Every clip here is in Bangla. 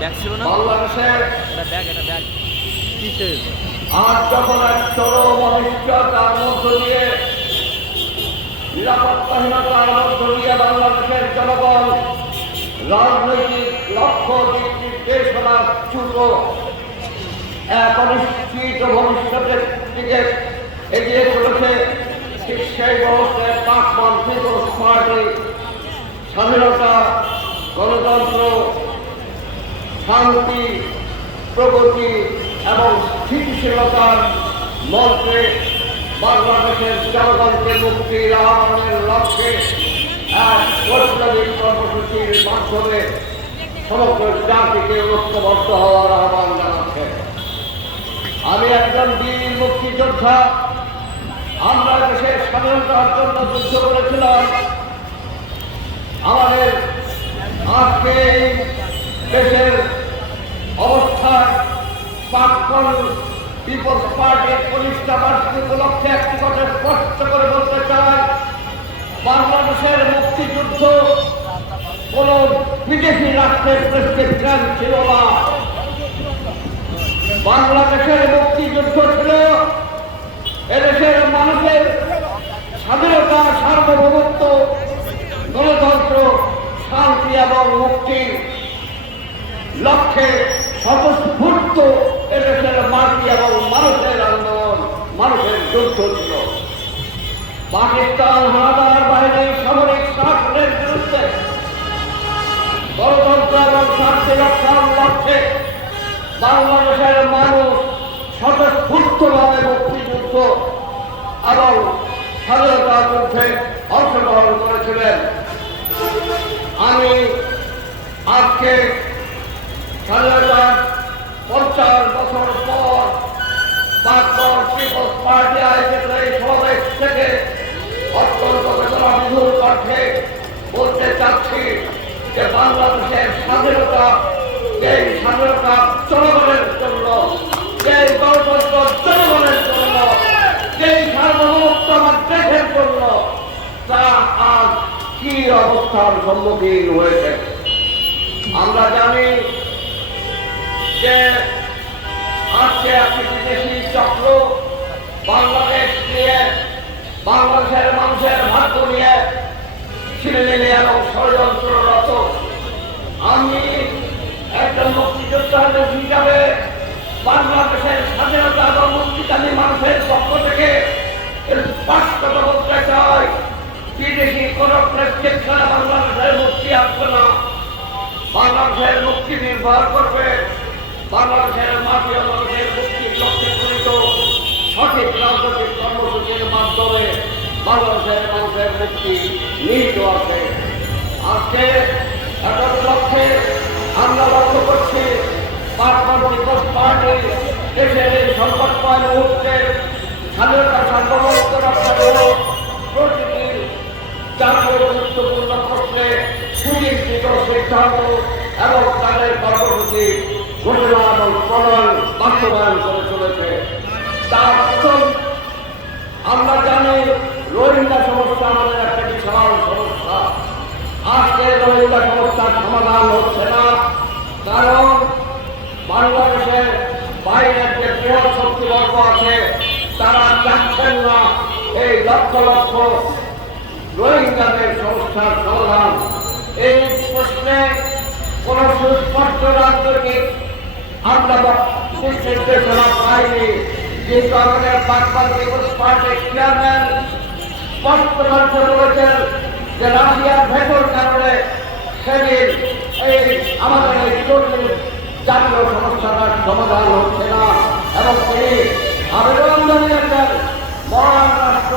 ব্যাগ ছিল না? এটা ব্যাগ এটা ব্যাগ। কিসের? আজ যখন এক চরম অনিশ্চয়তার মধ্য দিয়ে নিরাপত্তাহীনতার মধ্য দিয়ে বাংলাদেশের জনগণ রাজনৈতিক লক্ষ্য দিক নির্দেশনার চ্যুত এক অনিশ্চিত ভবিষ্যতের দিকে এগিয়ে চলেছে ঠিক সেই মুহূর্তে পাকবান পিপলস পার্টি স্বাধীনতা গণতন্ত্র শান্তি প্রগতি এবং স্থিতিশীলতার মন্ত্রে বাংলাদেশের জনগণকে মুক্তির আহ্বানের লক্ষ্যে এক বৈপ্লবিক কর্মসূচির মাধ্যমে সমগ্র জাতিকে ঐক্যবদ্ধ হওয়ার আহ্বান জানাচ্ছে। আমি একজন বীর মুক্তিযোদ্ধা। আমরা দেশের স্বাধীনতার জন্য যুদ্ধ করেছিলাম। আমাদের আজকে দেশের প্রাক্তন বলতে বাংলাদেশের মুক্তিযুদ্ধ বিদেশি ছিল না। বাংলাদেশের মুক্তিযুদ্ধ ছিল এদেশের মানুষের স্বাধীনতা, সার্বভৌমত্ব, গণতন্ত্র, শান্তি এবং মুক্তির লক্ষ্যে স্বতঃস্ফূর্ত এদেশের মাটি এবং মানুষের আন্দোলন, মানুষের যুদ্ধ ছিল পাকিস্তান হানাদার বাহিনীর সামরিক শাসনের বিরুদ্ধে গণতন্ত্র এবং শান্তি রক্ষার লক্ষ্যে বাংলাদেশের মানুষ স্বতঃস্ফূর্তভাবে মুক্তিযুদ্ধ এবং স্বাধীনতা যুদ্ধে অংশগ্রহণ করেছিলেন। আমি আজকে পঞ্চাশ বছর পর তারপর পিপলস পার্টি আয়োজিত এই সমাবেশ থেকে অত্যন্ত বেদনা বিধুর কণ্ঠে চাচ্ছি যে বাংলাদেশের স্বাধীনতা, এই স্বাধীনতা জনগণের জন্য, এই গণতন্ত্র জনগণের জন্য, এই সার্বভৌমত্ব আমার দেশের তা আজ কি অবস্থার সম্মুখীন হয়েছে? আমরা জানি যে আজকে একটি বিদেশি চক্র বাংলাদেশ নিয়ে, বাংলাদেশের মানুষের ভাগ্য নিয়ে ছিলেমিলে এবং ষড়যন্ত্ররত। আমি একজন মুক্তিযোদ্ধা হিসাবে বাংলাদেশের স্বাধীনতা এবং মুক্তিকামী মানুষের পক্ষ থেকে স্পষ্ট বলতে চাই বিদেশি কোন প্রেসক্রিপশনে বাংলাদেশের মুক্তি আসবে না। বাংলাদেশের মুক্তি নির্ভর করবে বাংলাদেশের ও মানুষের মুক্তির লক্ষ্যে প্রণীত সঠিক রাজনৈতিক কর্মসূচির মাধ্যমে বাংলাদেশের মানুষের মুক্তি নিহিত আছে। আজকে এত লক্ষ্যে আমরা লক্ষ্য করছি পার্টনার পিপলস পার্টি দেশের এই সংকটময় মুহূর্তে, স্বাধীনতা সার্বভৌমত্ব রক্ষা করে প্রতিটি জাতীয় গুরুত্বপূর্ণ প্রশ্নে সুচিন্তিত সিদ্ধান্ত এবং তাদের কর্মসূচি ঘোষণা এবং প্রণয়ন বাস্তবায়ন করে চলেছে। তার প্রথম আমরা জানি রোহিঙ্গা সমস্যা আমাদের একটা বিশাল সমস্যা। আজকে রোহিঙ্গা সমস্যার সমাধান হচ্ছে না, কারণ বাংলাদেশের বাইরের যে বৃহৎ শক্তিবর্গ আছে, তারা চাচ্ছেন না এই লক্ষ লক্ষ রোহিঙ্গাদের সমস্যার সমাধান। এই প্রশ্নে কোন সুস্পষ্ট রাজনৈতিক আমরা নির্দেশনা পাইনি। কিন্তু আমাদের বাগবান পিপলস পার্টির চেয়ারম্যান স্পষ্টভাবে বলেছেন যে রাশিয়ার ভেটোর কারণে সেদিন এই আমাদের এই জটিল জাতীয় সমস্যাটার সমাধান হচ্ছে না। এবং তিনি আবেদন জানিয়েছেন মহান রাষ্ট্র,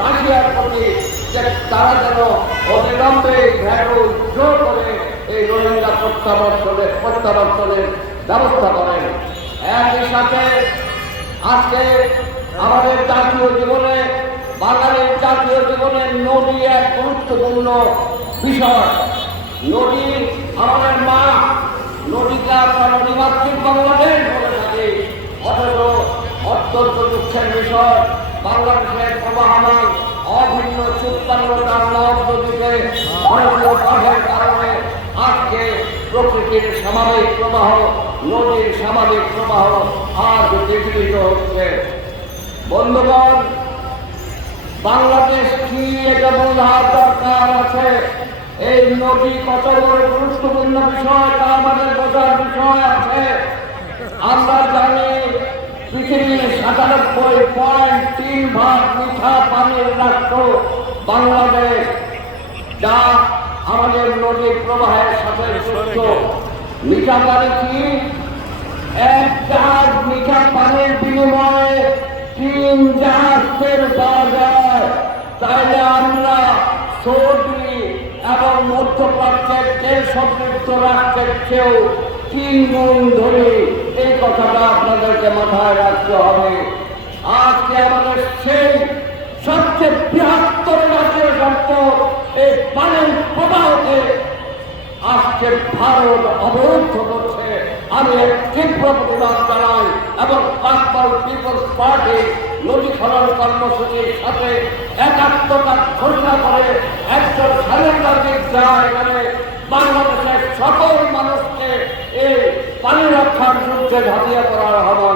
রাশিয়ার প্রতি যে তারা যেন অবিলম্বে ভ্যাটু জোর করে এই রোহিঙ্গা প্রত্যাবর্তনের প্রত্যাবর্তনের ব্যবস্থা করেন। একই সাথে আজকে আমাদের জাতীয় জীবনে, বাঙালির জাতীয় জীবনে নদী এক গুরুত্বপূর্ণ বিষয়। নদী আমাদের মা, নদীকে আমরা নদীমাতৃক বাংলাদেশ বলে থাকি অথচ অত্যন্ত দুঃখের বিষয়, বাংলাদেশের প্রবাহমান অভিন্ন চুক্তান্নতার নদ ভারতীয় বাঘের কারণে আজকে প্রকৃতির স্বাভাবিক প্রবাহ, নদীর স্বাভাবিক প্রবাহ আজ বিঘ্নিত হচ্ছে। বন্ধুগণ, বাংলাদেশ কি এটা বোঝার দরকার আছে? এই নদী কত বড় গুরুত্বপূর্ণ বিষয় তা আমাদের বোঝার বিষয় আছে। আমরা জানি পৃথিবীর সাতানব্বই পয়েন্ট তিন ভাগ মিঠা পানির রাষ্ট্র বাংলাদেশ, যা আমাদের নদীর প্রবাহের সাথে যুক্ত। মিঠা পানি কি? এক জাহাজ মিঠা পানির বিনিময়ে তিন জাহাজ তেল পাওয়া যায় তাইলে আমরা সৌদি এবং মধ্যপ্রাচ্যের তেল সমৃদ্ধ রাষ্ট্রের চেয়েও তিন গুণ ধরে এই কথাটা আপনাদেরকে মাথায় রাখতে হবে। আজকে আমাদের সেই সবচেয়ে বৃহত্তর রাজ্যের সম্পদ এই পানির প্রবাহকে আজকে ভারত অবরুদ্ধ করছে। আমি তীব্র প্রতিবাদ জানাই এবং পাঁচবার পিপলস পার্টি নদী কর্মসূচির সাথে একাত্মতা ঘোষণা করে একজন স্বাধীনতাবিদ যায় এখানে বাংলাদেশের সকল মানুষকে এই পানি রক্ষার যুদ্ধে ঝাঁপিয়ে পড়ার আহ্বান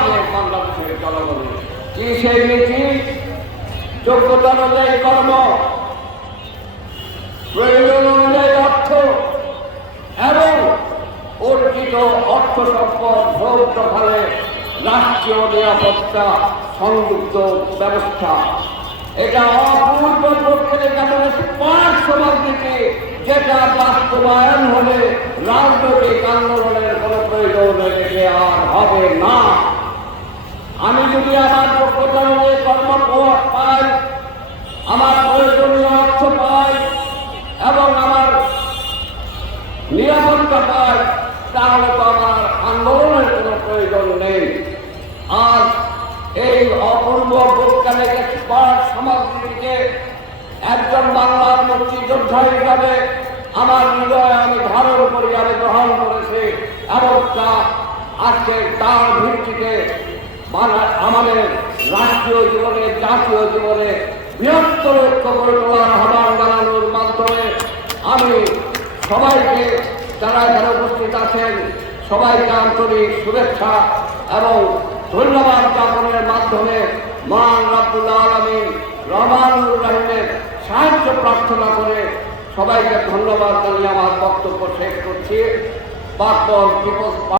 যোগ্যতা অনুযায়ী কর্ম, প্রয়োজন অনুযায়ী অর্থ, এবং অর্জিত অর্থ সম্পদ রাষ্ট্রীয় নিরাপত্তা সংযুক্ত ব্যবস্থা। এটা অপূর্ব পক্ষে কেমন পাঁচ যেটা বাস্তবায়ন হলে রাজনৈতিক আন্দোলনের কোনো প্রয়োজন আর হবে না। যদি আমার যোগ্যতা কর্ম পাই আমার প্রয়োজনীয় অর্থ পাই এবং আমার নিরাপত্তা পাই তাহলে তো আমার আন্দোলনের কোনো প্রয়োজন নেই আজ এই অপূর্ব বৈজ্ঞানিক এক্সপার্ট সমাজকে একজন বাংলার মুক্তিযোদ্ধা হিসাবে আমার হৃদয়ে আমি ধারণ করি আমি গ্রহণ করেছি, এবং তা আজকে তার ভিত্তিতে আমাদের রাষ্ট্রীয় জীবনে, জাতীয় জীবনে বৃহত্তর ঐক্য গড়ে তোলার আহ্বান জানানোর মাধ্যমে আমি সবাইকে যারা এখানে উপস্থিত আছেন, সবাইকে আন্তরিক শুভেচ্ছা এবং ধন্যবাদ জ্ঞাপনের মাধ্যমে মান রাবুল্লাহ আলমী রহমানুর রহিমের সাহায্য প্রার্থনা করে সবাইকে ধন্যবাদ জানিয়ে আমার বক্তব্য শেষ করছি। বাকবল পিপলস